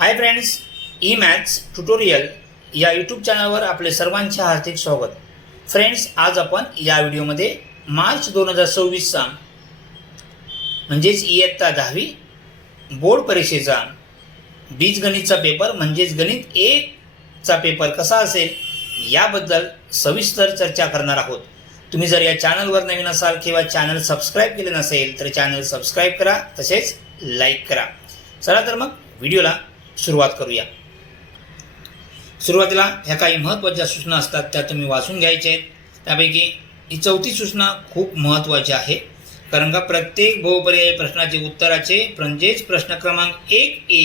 Hi friends, E maths tutorial या YouTube चॅनलवर आपले सर्वांचे हार्दिक स्वागत. फ्रेंड्स, आज आपण या व्हिडिओमध्ये मार्च 2026चा म्हणजेच इयत्ता 10वी बोर्ड परीक्षेचा बीजगणितचा पेपर म्हणजेच गणित 1चा पेपर कसा असेल याबद्दल सविस्तर चर्चा करणार आहोत. तुम्ही जर या चॅनलवर नवीन असाल किंवा चॅनल सबस्क्राईब केले नसेल तर चॅनल सबस्क्राईब करा, तसेच लाईक करा. चला तर मग व्हिडिओला सुरुवात करूया. सुरुवातीला ह्या काही महत्त्वाच्या सूचना असतात त्या तुम्ही वाचून घ्यायच्या आहेत. त्यापैकी ही चौथी सूचना खूप महत्त्वाची आहे, कारण का प्रत्येक बहुपर्यायी प्रश्नाचे उत्तराचे म्हणजेच प्रश्न क्रमांक 1A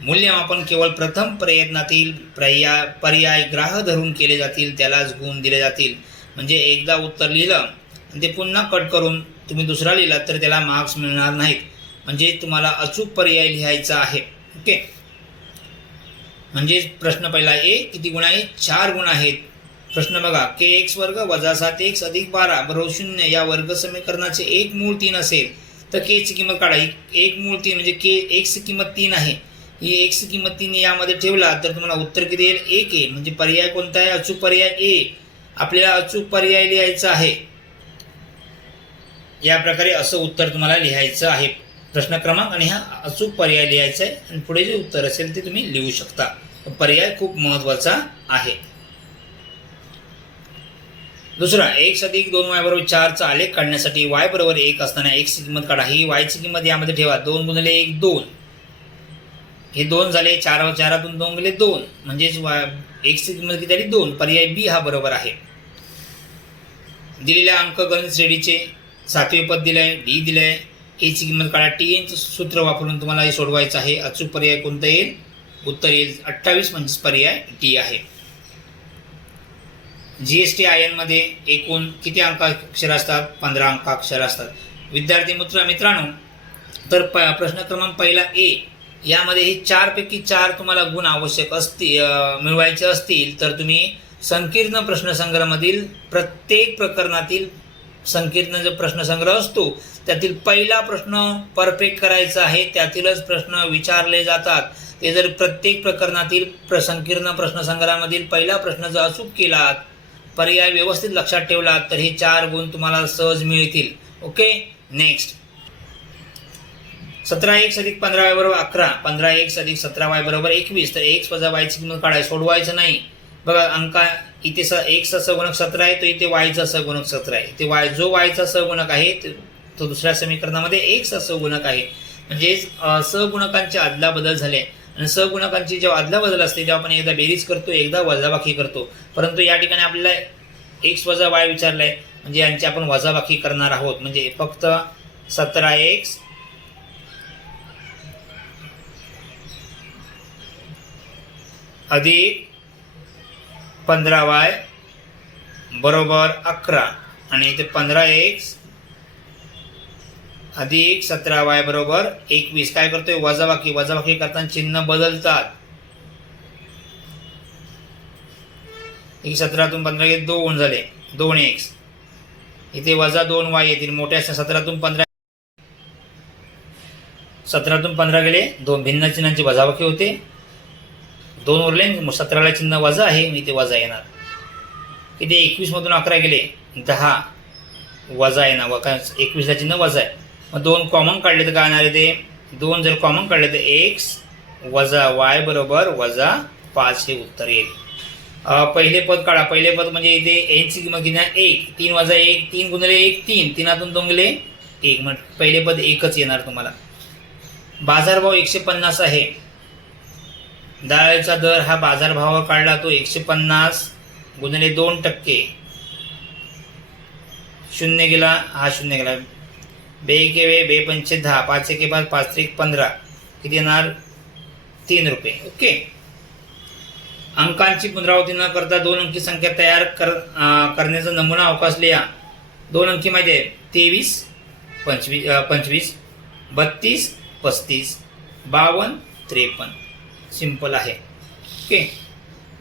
मूल्यमापन केवळ प्रथम प्रयत्नातील पर्याय ग्राह्य धरून केले जातील, त्यालाच गुण दिले जातील. म्हणजे एकदा उत्तर लिहिलं आणि ते पुन्हा कट करून तुम्ही दुसरा लिहिला तर त्याला मार्क्स मिळणार नाहीत. म्हणजे तुम्हाला अचूक पर्याय लिहायचा आहे. ओके, म्हणजे प्रश्न पहिला ए किती गुण आहे? 4 गुण आहेत. प्रश्न बघा, kx वर्ग वजा 7x अधिक 12 बरोबर 0 या वर्ग समीकरणाचे एक मूळ 3 असेल तर k ची किंमत काढा. एक मूळ 3 म्हणजे x ची किंमत 3 आहे. ही x ची किंमत 3 यामध्ये ठेवला तर तुम्हाला उत्तर किती येईल? 1 येईल. म्हणजे पर्याय कोणता आहे? अचूक पर्याय ए. आपल्याला अचूक पर्याय लिहायचा आहे. या प्रकारे असं उत्तर तुम्हाला लिहायचं आहे. प्रश्न क्रमांक आणि हा अचूक पर्याय लिहायचा आहे आणि पुढे जे उत्तर असेल ते तुम्ही लिहू शकता. पर्याय खूप महत्त्वाचा आहे. दुसरा, x अधिक 2y बरोबर 4 चा आलेख काढण्यासाठी y बरोबर 1 असताना x ची किंमत काढा. ही y ची किंमत यामध्ये ठेवा. 2 गुणिले 1 2. हे 2 झाले. 4तून 2 गेले 2. म्हणजेच x ची किंमत किती आली? 2. पर्याय बी हा बरोबर आहे. दिलेल्या अंकगणित श्रेणीचे 7वे पद दिलंय, डी दिलंय. ए ची किंमत काढा. टीएनचं सूत्र वापरून तुम्हाला हे सोडवायचं आहे. अचूक पर्याय कोणता येईल? उत्तर येईल 28. म्हणजेच पर्याय डी आहे. GSTIN मध्ये एकूण किती अंकाक्षर असतात? 15 अंकाक्षर असतात. विद्यार्थी मित्रांनो, तर प्रश्न क्रमांक पहिला ए यामध्ये हे 4 पैकी 4 तुम्हाला गुण आवश्यक असतील मिळवायचे असतील तर तुम्ही संकीर्ण प्रश्नसंग्रहामधील प्रत्येक प्रकरणातील संकीर्ण जो प्रश्नसंग्रह असतो त्यातील पहिला प्रश्न परफेक्ट करायचा आहे. त्यातीलच प्रश्न विचारले जातात. ते जर प्रत्येक प्रकरणातील संकीर्ण प्रश्नसंग्रहामधील पहिला प्रश्न जर अचूक केलात, पर्याय व्यवस्थित लक्षात ठेवलात तर हे 4 गुण तुम्हाला सहज मिळतील. Okay, next. 17x अधिक 15y बरोबर 11. 15x अधिक 17y बरोबर 21. तर x वजा y ची किंमत काढायची. सोडवायचं नाही. बघा, अंका इथे x चा सहगुणक 17 आहे, तो इथे y चा सहगुणक 17 आहे. ते जो y चा सहगुणक आहे तो दुसऱ्या समीकरणामध्ये x चा सहगुणक आहे. म्हणजे सहगुणकांचे अदलाबदल झाले. आणि सहगुणकांची जेव्हा अदलाबदल असते तेव्हा आपण एकदा बेरीज करतो, एकदा वजाबाकी करतो. परंतु या ठिकाणी आपल्याला x वजा y विचारलंय, म्हणजे यांची आपण वजाबाकी करणार आहोत. म्हणजे फक्त 17x अधिक 15y बरोबर 11 आणि इथे 15x अधिक 17y बरोबर 21. काय करतोय? वजाबाकी. वजाबाकी करताना चिन्ह बदलतात. 17तून 15 गेले 2 झाले, 2x. इथे वजा 2y येतील. मोठ्या 17तून 15 गेले 2. भिन्न चिन्हांची वजाबाकी होते. 2 उरले. 17ला चिन्ह वजा आहे, इथे वजा येणार. इथे 21 मधून 11 गेले 10 वजा येणार. 21ला चिन्ह वजा आहे. मग 2 कॉमन काढले तर काय येणार आहे? ते 2 जर कॉमन काढले तर x वजा y बरोबर वजा 5 हे उत्तर येईल. पहिले पद काढा. पहिले पद म्हणजे इथे n ची किंमत किती आहे? 1. 3 वजा 1 3 गुणिले 1 3. 3तून 2 गेले 1. मग पहिले पद 1च येणार तुम्हाला. बाजारभाव 150 आहे. डाळीचा दर हा बाजारभावावर काढला तो 150 गुणिले 2%. 0 गेला, हा 0 गेला. 2 एके 2 पंचे 10, 5 एके 5, 5 त्रिक 15. किती येणार? 3 रुपये. ओके, अंकांची पुनरावृत्ती न करता 2 अंकी संख्या तयार करण्याचा नमुना अवकाश लिहा. 2 अंकी माहिती आहे? 23 25 32 35 52 53. सिंपल आहे. ओके,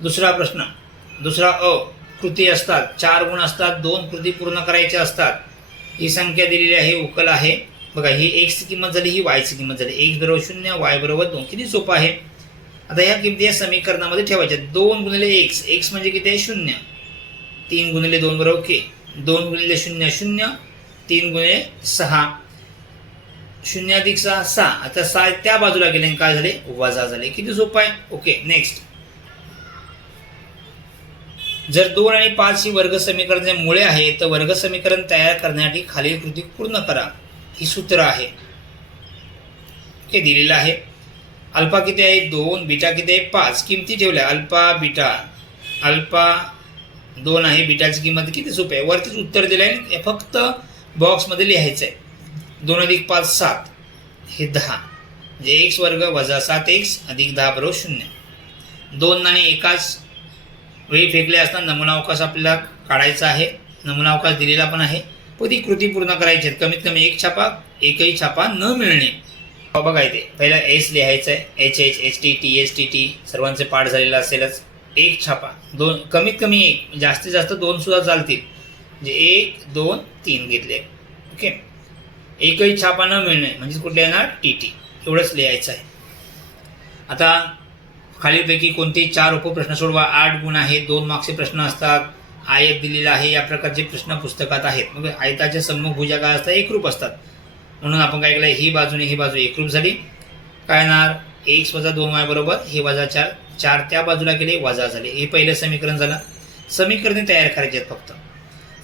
दुसरा प्रश्न. दुसरा अ कृती असतात. 4 गुण असतात. 2 कृती पूर्ण करायच्या असतात. ही संख्या दिलेली आहे, उकल आहे. बघा, ही x ची किंमत झाली, ही y ची किंमत झाली. x बरोबर 0, y बरोबर 2. किती सोपं आहे. आता ह्या किमती या समीकरणामध्ये ठेवायच्या. 2 गुणिले एक्स, एक्स म्हणजे किती आहे 0. 3 गुणिले 2 बरोबर ओके. 2 गुणिले 0 0, 3 गुणिले 6, 0 अधिक 6 6. आता 6 त्या बाजूला गेले काय झाले वजा झाले. किती सोपं आहे. Okay next. जर 2 आणि 5 ही वर्ग समीकरणाचे मुळे आहे तर वर्ग समीकरण तयार करण्यासाठी खालील कृती पूर्ण करा. ही सूत्र आहे हे दिलेलं आहे. अल्फा किती आहे 2, बीटा किती आहे 5. किमती ठेवल्या अल्फा बीटा. अल्फा 2 आहे, बीटाची किंमत किती सोपी आहे वरतीच उत्तर दिलं आहे. फक्त बॉक्समध्ये लिहायचं आहे. 2 अधिक 5 7 हे 10 म्हणजे एक्स वर्ग वजा 7x अधिक 10 बरोबर 0. 2 नाणे एकाच वेळी फेकले असताना नमुना अवकाश आपल्याला काढायचा आहे. नमुना अवकाश दिलेला पण आहे. पण ती कृती पूर्ण करायची आहे. कमीत कमी एक छापा, एकही छापा न मिळणे. बघा इथे पहिला एस लिहायचं आहे. H H H T T S T T सर्वांचे पाठ झालेला असेलच. एक छापा, 2 कमीत कमी एक, जास्तीत जास्त 2 सुद्धा चालतील. म्हणजे 1 2 3 घेतले. ओके. एकही छापा न मिळणे म्हणजे कुठले येणार टी टी. एवढंच लिहायचं आहे. आता खालीलपैकी कोणतेही 4 उपप्रश्न सोडवा. 8 गुण आहे, 2 मार्क्सचे प्रश्न असतात. आयत दिलेला आहे. या प्रकारचे प्रश्न पुस्तकात आहेत. मग आयताच्या सम्मुख भुजा काय असतात एकरूप असतात. म्हणून आपण काय केलं ही बाजूने ही बाजू एकरूप झाली. काय येणार x वजा 2y बरोबर हे वजा 4. 4 त्या बाजूला गेले वजा झाले. हे पहिलं समीकरण झालं. समीकरणे तयार करायचे आहेत फक्त.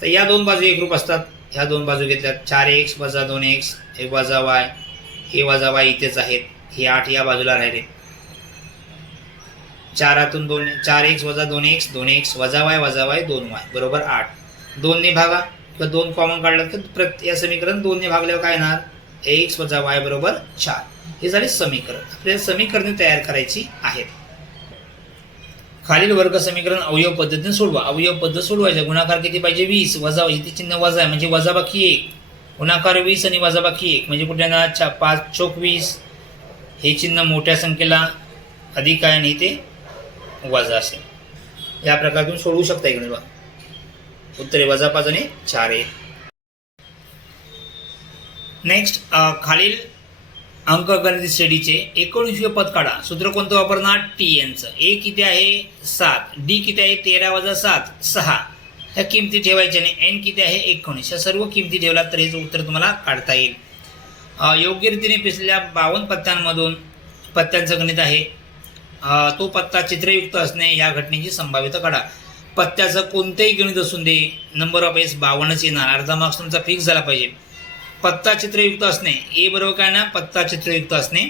तर या 2 बाजू एकरूप असतात. ह्या 2 बाजू घेतल्यात. 4x वजा 2x हे वजा y, हे वजा y इथेच आहेत. हे 8 या बाजूला राहिले. 4 2 4x वजा 2x 2x वजा y 2y बरोबर 8. 2 ने भागा किंवा 2 कॉमन काढलं तर या समीकरण 2 ने भागल्यावर काय येणार x वजा y बरोबर 4. हे झाले समीकरण. आपल्याला समीकरणे तयार करायची आहेत. खालील वर्ग समीकरण अवयव पद्धतीने सोडवा. अवयव पद्धत सोडवायचं. गुणाकार किती पाहिजे 20, वजा इथे चिन्ह वजा आहे म्हणजे वजाबाकी 1. गुणाकार 20 आणि वजाबाकी 1 म्हणजे कुठे येणार 5 चौक 20. हे चिन्ह मोठ्या संख्येला अधिक आहे आणि इथे वजा असेल. या प्रकारे तुम्ही सोडवू शकता. इकडे बघा उत्तरे वजा 5 आणि 4 आहे. नेक्स्ट खालील अंकगणित श्रेणीचे 19वे पद काढा. सूत्र कोणतं वापरणार TNचं. ए किती आहे 7, डी किती आहे 13 वजा 7 6. ह्या किमती ठेवायच्या आणि एन किती आहे 19. ह्या सर्व किमती ठेवला तर याचं उत्तर तुम्हाला काढता येईल. योग्य रीतीने पिसलेल्या 52 पत्त्यांमधून पत्त्यांचं गणित आहे. तो पत्ता चित्रयुक्त असणे या घटनेची संभाव्यता काढा. पत्त्याचं कोणतेही गणित असून दे नंबर ऑफ एस 52च येणार. अर्धा मार्क्स तुमचा फिक्स झाला पाहिजे. पत्ता चित्रयुक्त असणे ए बरोबर काय ना पत्ता चित्रयुक्त असणे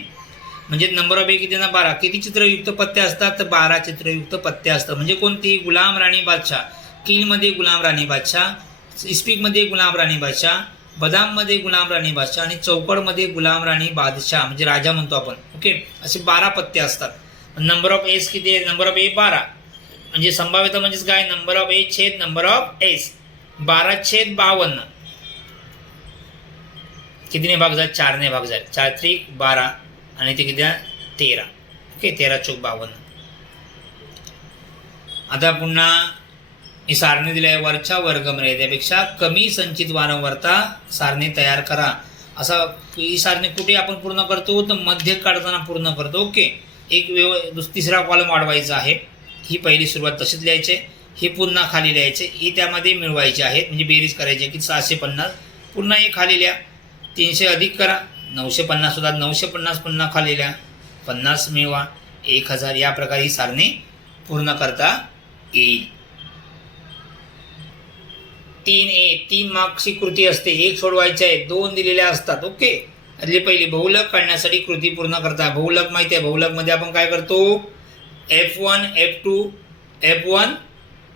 म्हणजे नंबर ऑफ ए किती ना 12. किती चित्रयुक्त पत्ते असतात तर 12 चित्रयुक्त पत्ते असतात. म्हणजे कोणती गुलाम राणी बादशाह, किलमध्ये गुलाम राणी बादशाह, इस्पिकमध्ये गुलाम राणी बादशाह, बदाममध्ये गुलाम राणी बादशाह आणि चौकडमध्ये गुलाम राणी बादशाह म्हणजे राजा म्हणतो आपण. ओके. असे 12 पत्ते असतात. नंबर ऑफ एस किती आहे नंबर ऑफ ए 12 म्हणजे संभाव्यता म्हणजेच काय नंबर ऑफ ए छेद नंबर ऑफ एस 12/52. कितीने भाग जाईल 4ने भाग जाईल. 4 त्रिक 12 आणि ते किती 13. ओके. 13 चौक 52. आता पुन्हा ही सारणी दिली आहे. वरच्या वर्गमर्यादेपेक्षा कमी संचित वारंवारता सारणी तयार करा. असा ही सारणी कुठे आपण पूर्ण करतो तर मध्य काढताना पूर्ण करतो. ओके. एक तिसरा कॉलम वाढवायचा आहे. ही पहिली सुरुवात तशीच लिहायची. हे पुन्हा खाली लिहायचे. ही त्यामध्ये मिळवायचे आहेत म्हणजे बेरीज करायची की 750. पुन्हा हे खाली लिहा. 300 अधिक करा 950 होतात. 950 पुन्हा खाली लिहा. 50 मिळवा 1000. या प्रकारे ही सारणी पूर्ण करता येईल. 3 मार्क्सची कृती असते. 1 सोडवायचे आहे. 2 दिलेल्या असतात. ओके. आधी पहिली बहुलक काढण्यासाठी कृती पूर्ण करता. बहुलक माहिती आहे. बहुलकमध्ये आपण काय करतो F1 F2 F1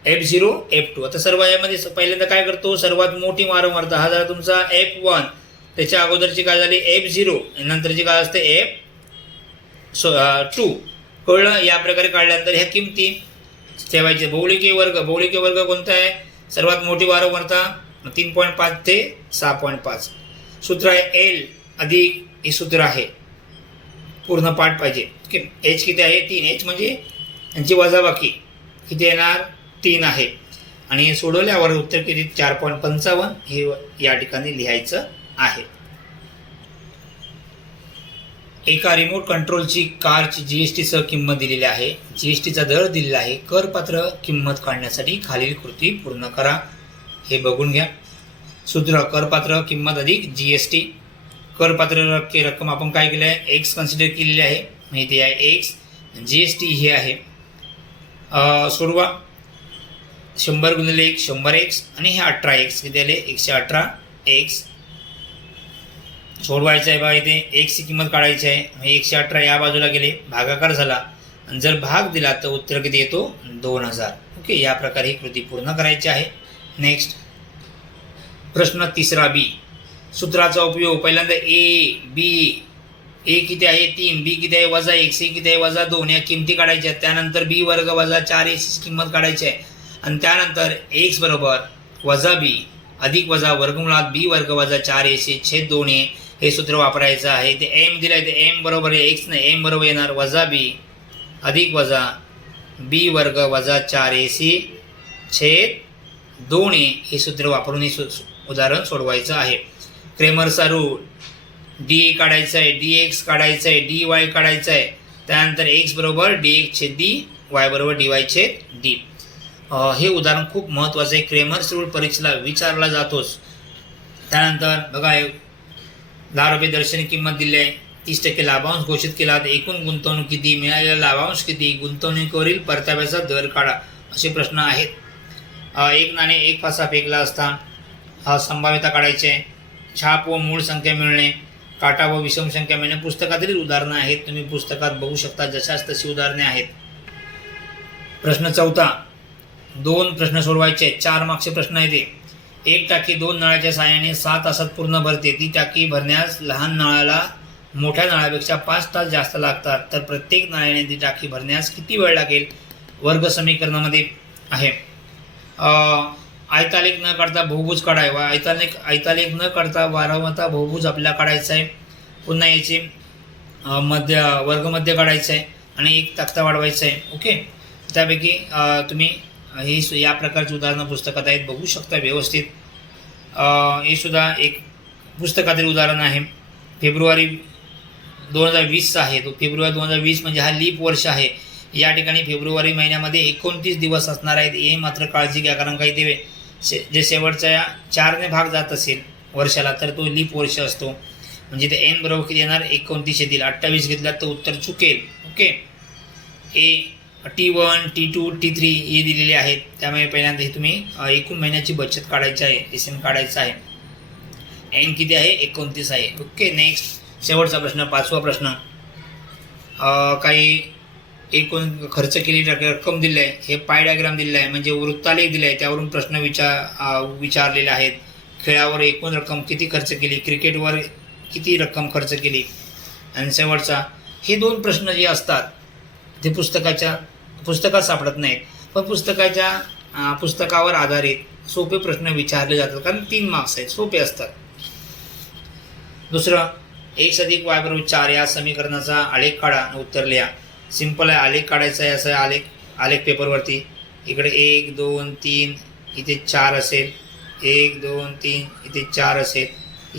F0 F2. आता सर्व यामध्ये पहिल्यांदा काय करतो सर्वात मोठी वारंवारता हा झाला तुमचा F1. त्याच्या अगोदरची काय झाली F0 नंतरची काय असते F2. कळलं. या प्रकारे काढल्यानंतर ह्या किमती ठेवायचे. बहुलिकीय वर्ग कोणता आहे सर्वात मोठी वारंवारता 3.5 ते 6.5. सूत्र आहे L अधिक हे सूत्र आहे. पूर्ण पाठ पाहिजे. ओके. एच किती आहे 3. एच म्हणजे यांची वजाबाकी किती येणार 3 आहे. आणि हे सोडवल्यावर उत्तर किती 4.55 हे या ठिकाणी लिहायचं आहे. एका रिमोट कंट्रोलची कारची GST सह किंमत दिलेली आहे. GSTचा दर दिलेला आहे. करपात्र किंमत काढण्यासाठी खालील कृती पूर्ण करा. हे बघून घ्या. सूत्र करपात्र किंमत अधिक GST. करपात्र रक्कम आपण काय केलं आहे, एक्स कन्सिडर केलेली आहे, माहिती आहे एक्स. GST हे आहे. सोडवा. 100 गुणिले 1 100x आणि हे 18x किती आले 118x. सोडवायचं आहे बघा. इथे एक्सची किंमत काढायची आहे. 118 या बाजूला गेले, भागाकार झाला आणि जर भाग दिला तर उत्तर किती येतो 2000. ओके, या प्रकारे ही कृती पूर्ण करायची आहे. नेक्स्ट प्रश्न तिसरा बी. सूत्राचा उपयोग. पहिल्यांदा ए किती आहे 3, बी किती आहे -1, ए किती आहे -2 या किमती काढायच्या. त्यानंतर बी वर्ग वजा 4ac किंमत काढायची आहे आणि त्यानंतर x बरोबर -b अधिक वजा वर्गमुळात b वर्ग वजा 4ac छेद 2a हे सूत्र वापरायचं आहे. ते m दिलं आहे, ते m बरोबर आहे x ने m बरोबर येणार -b अधिक वजा b वर्ग वजा 4ac छेद 2a हे सूत्र वापरून हे उदाहरण सोडवायचं आहे. क्रेमरचा रूल. डी काढायचं आहे, dx काढायचं आहे, dy काढायचं आहे. त्यानंतर x बरोबर dx छेद d, y बरोबर dy छेद d. हे उदाहरण खूप महत्त्वाचं आहे. क्रेमर्स रूल परीक्षेला विचारला जातोच. त्यानंतर बघा 10 रुपये दर्शनी किंमत दिली आहे. 30% लाभांश घोषित केला. तर एकूण गुंतवणूक किती, मिळालेला लाभांश किती, गुंतवणुकीवरील परताव्याचा दर काढा असे प्रश्न आहेत. एक नाणे एक फासा फेकला असता संभाव्यता काढायची आहे. छाप व मूळ संख्या मिळणे, काटा व विषम संख्या मिळणे पुस्तकातील उदाहरणं आहेत. तुम्ही पुस्तकात बघू शकता, जशाच तशी उदाहरणे आहेत. प्रश्न चौथा. 2 प्रश्न सोडवायचे आहेत. 4 मार्क्सचे प्रश्न आहे ते. एक टाकी 2 नळाच्या साहाय्याने 6 तासात पूर्ण भरते. ती टाकी भरण्यास लहान नळाला मोठ्या नळापेक्षा 5 तास जास्त लागतात. तर प्रत्येक नळाने ती टाकी भरण्यास किती वेळ लागेल. वर्ग समीकरणामध्ये आहे. आयतालेख न काढता बहुभुज काढावा. आयतालेख न काढता वारंवारता बहुभुज आपल्याला काढायचा आहे. पुन्हा याची वर्गमध्य काढायचं आहे आणि एक तक्ता वाढवायचा आहे. ओके, त्यापैकी तुम्ही ही या प्रकारची उदाहरणं पुस्तकात आहेत, बघू शकता व्यवस्थित. हे सुद्धा एक पुस्तकातील उदाहरण आहे. फेब्रुवारी 2020 आहे. तो फेब्रुवारी 2020 म्हणजे हा लीप वर्ष आहे. या ठिकाणी फेब्रुवारी महिन्यामध्ये 29 दिवस असणार आहेत. हे मात्र काळजी घ्या, कारण काही ते जे शेवटच्या 4ने भाग जात असेल वर्षाला तर तो लीप वर्ष असतो. म्हणजे ते n बरोबर किती येणार 29 येतील. 28 घेतला तर उत्तर चुकेल. ओके, T1 T2 T3 हे दिलेले आहेत. त्यामुळे पहिल्यांदा हे तुम्ही एकूण महिन्याची बचत काढायची आहे, SN काढायचं आहे. n किती आहे 29 आहे. ओके, नेक्स्ट शेवटचा प्रश्न 5वा प्रश्न. काही एकूण खर्च केलेली रक्कम दिली आहे. हे पाय डायग्राम दिलेला आहे, म्हणजे वृत्तालेख दिला आहे, त्यावरून प्रश्न विचारलेले आहेत. खेळावर एकूण रक्कम किती खर्च केली, क्रिकेटवर किती रक्कम खर्च केली. आणि शेवटचा हे 2 प्रश्न जे असतात ते पुस्तकात सापडत नाहीत, पण पुस्तकावर आधारित सोपे प्रश्न विचारले जातात, कारण 3 मार्क्स आहेत, सोपे असतात. दुसरं, x अधिक y बरोबर 4 या समीकरणाचा आलेख काढा आणि उत्तर लिहा. सिंपल आहे. आलेख काढायचा आहे. असं आलेख पेपरवरती इकडे 1 2 3 इथे 4 असेल, 1 2 3 इथे 4 असेल,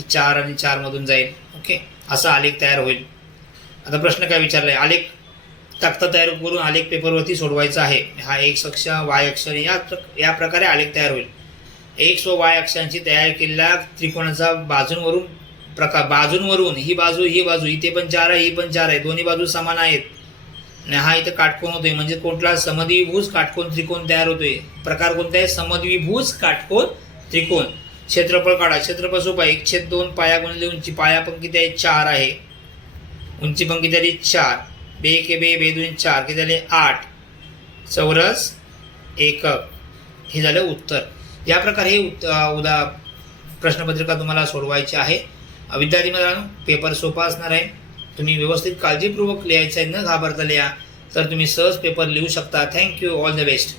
4 आणि 4 मधून जाईल. ओके, असा आलेख तयार होईल. आता प्रश्न काय विचारलाय, आलेख तक्ता तयार करून आलेख पेपरवरती सोडवायचा आहे. हा x अक्ष y अक्ष या प्रकारे आलेख तयार होईल. x व y अक्षांची तयार केलेल्या त्रिकोणाचा बाजूंवरून ही बाजू इथे पण 4 आहे, ही पण 4 आहे, दोन्ही बाजू समान आहेत. आणि हा इथं काटकोन होतोय, म्हणजे कोणता समद्विभुज काटकोन त्रिकोण तयार होतोय. प्रकार कोणता आहे, समद्विभुज काटकोन त्रिकोण. क्षेत्रफळ काढा. क्षेत्रफळ सोपा 1/2 पाया गुणिले उंची. पाया पण किती आहे 4 आहे, उंची पण किती आली 4. बे के बे 2 4 किती झाले 8 चौरस एकक. हे झालं उत्तर. या प्रकारे हे प्रश्नपत्रिका तुम्हाला सोडवायची आहे. विद्यार्थी मित्रांनो, पेपर सोपा असणार आहे. तुम्ही व्यवस्थित काळजीपूर्वक लिहायचं आहे, न घाबरता लिहा, तर तुम्ही सहज पेपर लिहू शकता. Thank you, all the best.